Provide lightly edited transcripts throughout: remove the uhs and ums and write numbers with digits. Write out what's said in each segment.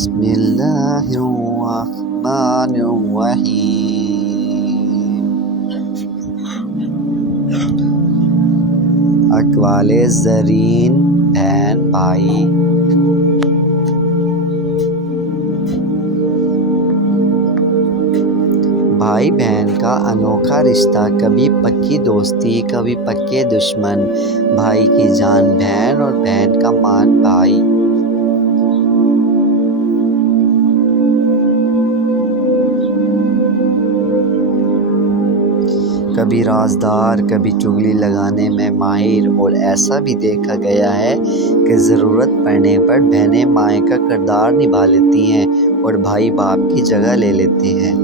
बिस्मिल्लाहिर्रहमानिर्रहीम। अक़वाले ज़रीन बहन भाई। भाई बहन का अनोखा रिश्ता, कभी पक्की दोस्ती कभी पक्के दुश्मन। भाई की जान बहन और बहन का मान भाई। कभी राजदार कभी चुगली लगाने में माहिर, और ऐसा भी देखा गया है कि ज़रूरत पड़ने पर बहनें माँ का किरदार निभा लेती हैं और भाई बाप की जगह ले लेते हैं।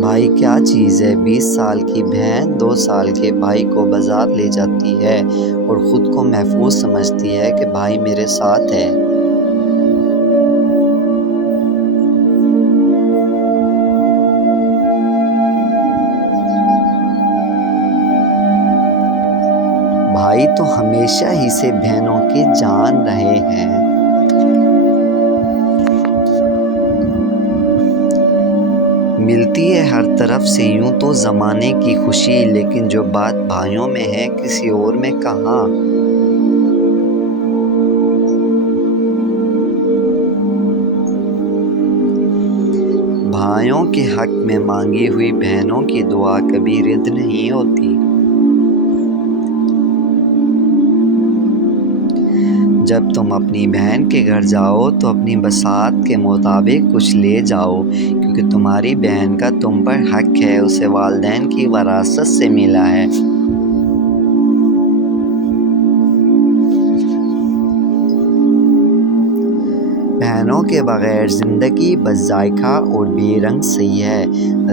भाई क्या चीज़ है। 20 साल की बहन 2 साल के भाई को बाजार ले जाती है और ख़ुद को महफूज समझती है कि भाई मेरे साथ है। भाई तो हमेशा ही से बहनों की जान रहे हैं। मिलती है हर तरफ से यूं तो ज़माने की खुशी, लेकिन जो बात भाइयों में है किसी और में कहाँ। भाइयों के हक में मांगी हुई बहनों की दुआ कभी रद्द नहीं होती। जब तुम अपनी बहन के घर जाओ तो अपनी बसात के मुताबिक कुछ ले जाओ, क्योंकि तुम्हारी बहन का तुम पर हक है, उसे वालिदैन की वरासत से मिला है। बहनों के बग़ैर ज़िंदगी बस जायका और बेरंग सी है।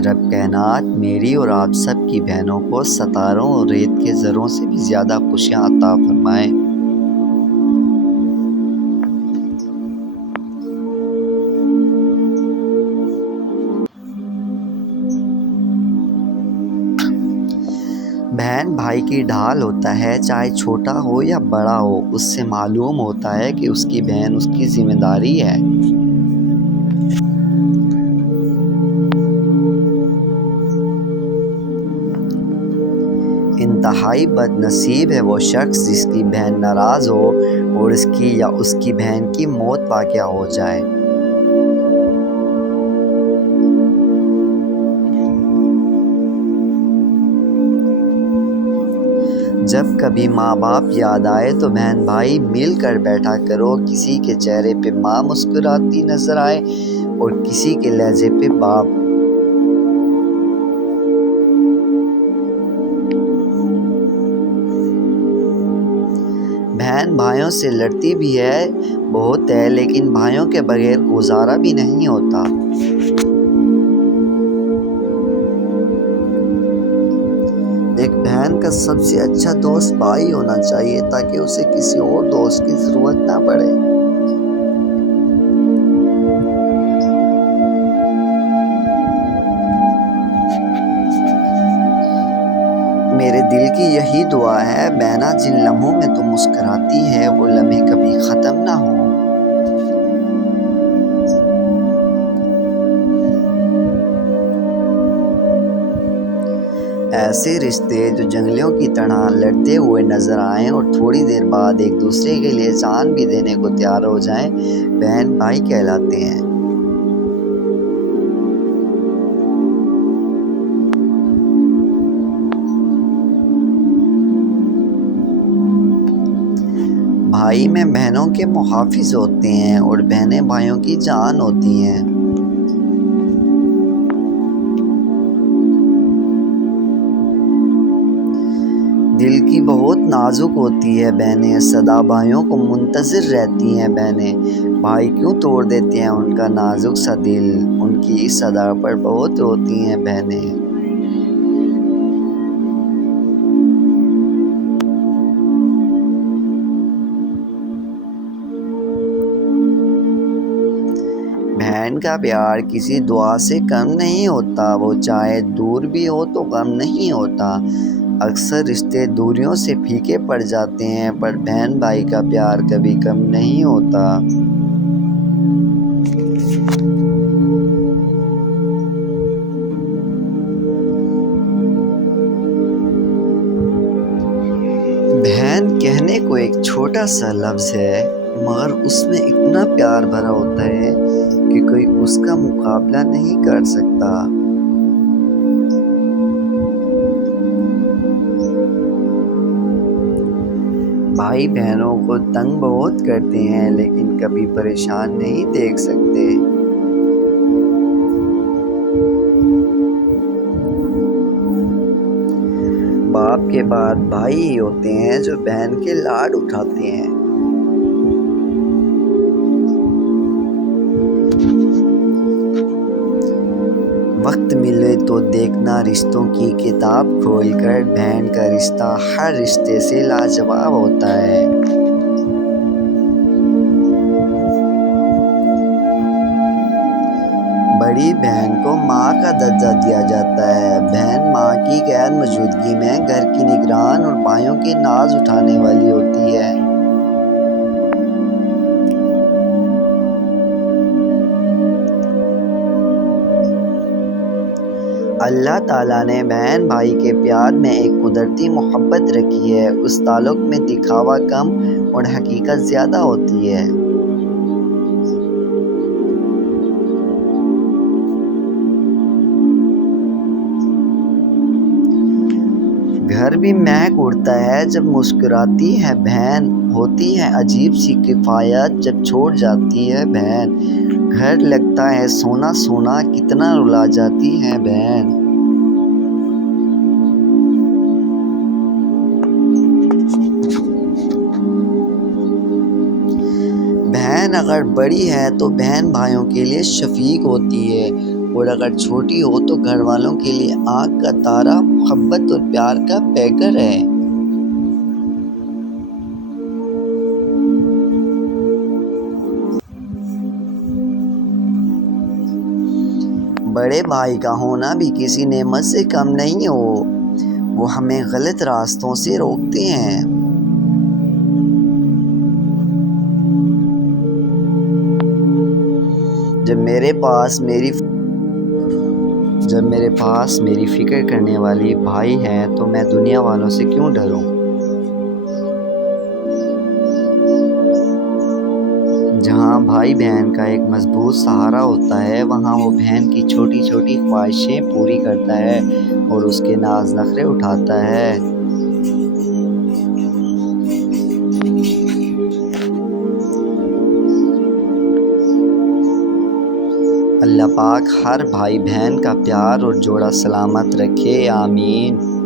रब कायनात मेरी और आप सब की बहनों को सितारों और रेत के ज़रों से भी ज़्यादा खुशियाँ अता फरमाए। बहन भाई की ढाल होता है, चाहे छोटा हो या बड़ा हो। उससे मालूम होता है कि उसकी बहन उसकी जिम्मेदारी है। इंतहाई बदनसीब है वो शख्स जिसकी बहन नाराज़ हो और इसकी या उसकी बहन की मौत वाक़या हो जाए। जब कभी माँ बाप याद आए तो बहन भाई मिल कर बैठा करो। किसी के चेहरे पे माँ मुस्कुराती नजर आए और किसी के लहजे पे बाप। बहन भाइयों से लड़ती भी है बहुत है, लेकिन भाइयों के बगैर गुजारा भी नहीं होता। एक बहन का सबसे अच्छा दोस्त भाई होना चाहिए, ताकि उसे किसी और दोस्त की ज़रूरत ना पड़े। मेरे दिल की यही दुआ है बहना, जिन लम्हों में तू मुस्कुराती है वो लम्हे कभी ख़त्म ना हो। ऐसे रिश्ते जो जंगलियों की तरह लड़ते हुए नजर आएं और थोड़ी देर बाद एक दूसरे के लिए जान भी देने को तैयार हो जाएं, बहन भाई कहलाते हैं। भाई में बहनों के मुहाफिज होते हैं और बहनें भाइयों की जान होती हैं। दिल की बहुत नाजुक होती है बहनें, सदा भाइयों को मुंतज़िर रहती हैं बहनें। भाई क्यों तोड़ देते हैं उनका नाजुक सा दिल, उनकी इस सदा पर बहुत रोती हैं बहनें। बहन का प्यार किसी दुआ से कम नहीं होता, वो चाहे दूर भी हो तो गम नहीं होता। अक्सर रिश्ते दूरियों से फीके पड़ जाते हैं, पर बहन भाई का प्यार कभी कम नहीं होता। बहन कहने को एक छोटा सा लफ्ज़ है, मगर उसमें इतना प्यार भरा होता है कि कोई उसका मुकाबला नहीं कर सकता। भाई बहनों को तंग बहुत करते हैं, लेकिन कभी परेशान नहीं देख सकते। बाप के बाद भाई ही होते हैं जो बहन के लाड उठाते हैं। वक्त मिले तो देखना रिश्तों की किताब खोलकर, बहन का रिश्ता हर रिश्ते से लाजवाब होता है। बड़ी बहन को माँ का दर्जा दिया जाता है। बहन माँ की गैर मौजूदगी में घर की निगरान और भाइयों के नाज उठाने वाली होती है। अल्लाह ताला ने बहन भाई के प्यार में एक कुदरती मोहब्बत रखी है। उस ताल्लुक में दिखावा कम और हकीकत ज़्यादा होती है। घर भी महक उड़ता है जब मुस्कुराती है बहन, होती है अजीब सी किफ़ायत जब छोड़ जाती है बहन। घर लगता है सोना सोना, कितना रुला जाती है बहन। बहन अगर बड़ी है तो बहन भाइयों के लिए शफीक होती है, और अगर छोटी हो तो घर वालों के लिए आँख का तारा, मोहब्बत और प्यार का पैकर है। बड़े भाई का होना भी किसी नेमत से कम नहीं हो। वो हमें गलत रास्तों से रोकते हैं। जब मेरे पास मेरी फ़िक्र करने वाली भाई है तो मैं दुनिया वालों से क्यों डरूं। जहाँ भाई बहन का एक मजबूत सहारा होता है, वहाँ वो बहन की छोटी छोटी ख्वाहिशें पूरी करता है और उसके नाज नखरे उठाता है। अल्लाह पाक हर भाई बहन का प्यार और जोड़ा सलामत रखे, आमीन।